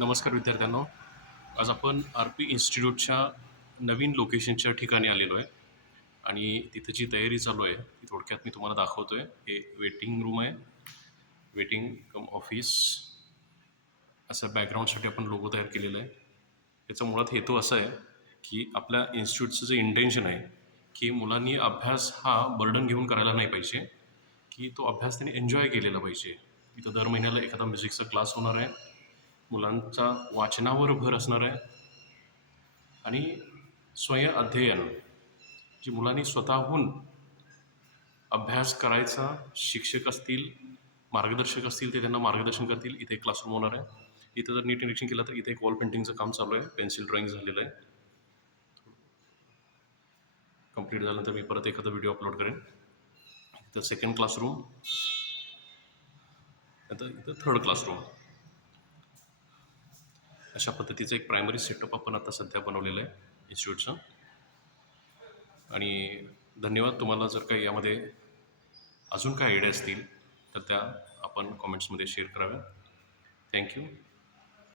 नमस्कार विद्यार्थ्यांनो. आज आपण आर पी इन्स्टिट्यूटच्या नवीन लोकेशनच्या ठिकाणी आलेलो आहे आणि तिथं जी तयारी चालू आहे ती थोडक्यात मी तुम्हाला दाखवतो आहे. हे वेटिंग रूम आहे, वेटिंग कम ऑफिस. असं बॅकग्राऊंडसाठी आपण लोगो तयार केलेला आहे. याचा मुळात हेतू असा आहे की आपल्या इन्स्टिट्यूटचं जे इंटेन्शन आहे की मुलांनी अभ्यास हा बर्डन घेऊन करायला नाही पाहिजे, की तो अभ्यास त्यांनी एन्जॉय केलेला पाहिजे. इथं दर महिन्याला एखादा म्युझिकचा क्लास होणार आहे, मुलांचा वाचनावर भर असणार आहे आणि स्वयं अध्ययन जी मुलांनी स्वतःहून अभ्यास करायचा. शिक्षक असतील, मार्गदर्शक असतील, ते त्यांना मार्गदर्शन करतील. इथे एक क्लासरूम होणार आहे. इथं जर नीट निरीक्षण केलं तर इथे एक वॉल पेंटिंगचं काम चालू आहे, पेन्सिल ड्रॉइंग झालेलं आहे. कंप्लीट झाल्यानंतर मी परत एखादा व्हिडिओ अपलोड करेन. इथं सेकंड क्लासरूम, नंतर इथं थर्ड क्लासरूम. अशा पद्धतीचं एक प्रायमरी सेटअप आपण आता सध्या बनवलेलं आहे इन्स्टिट्यूटचं. आणि धन्यवाद. तुम्हाला जर काही यामध्ये अजून काय आयडिया असतील तर त्या आपण कॉमेंट्समध्ये शेअर कराव्या. थँक्यू.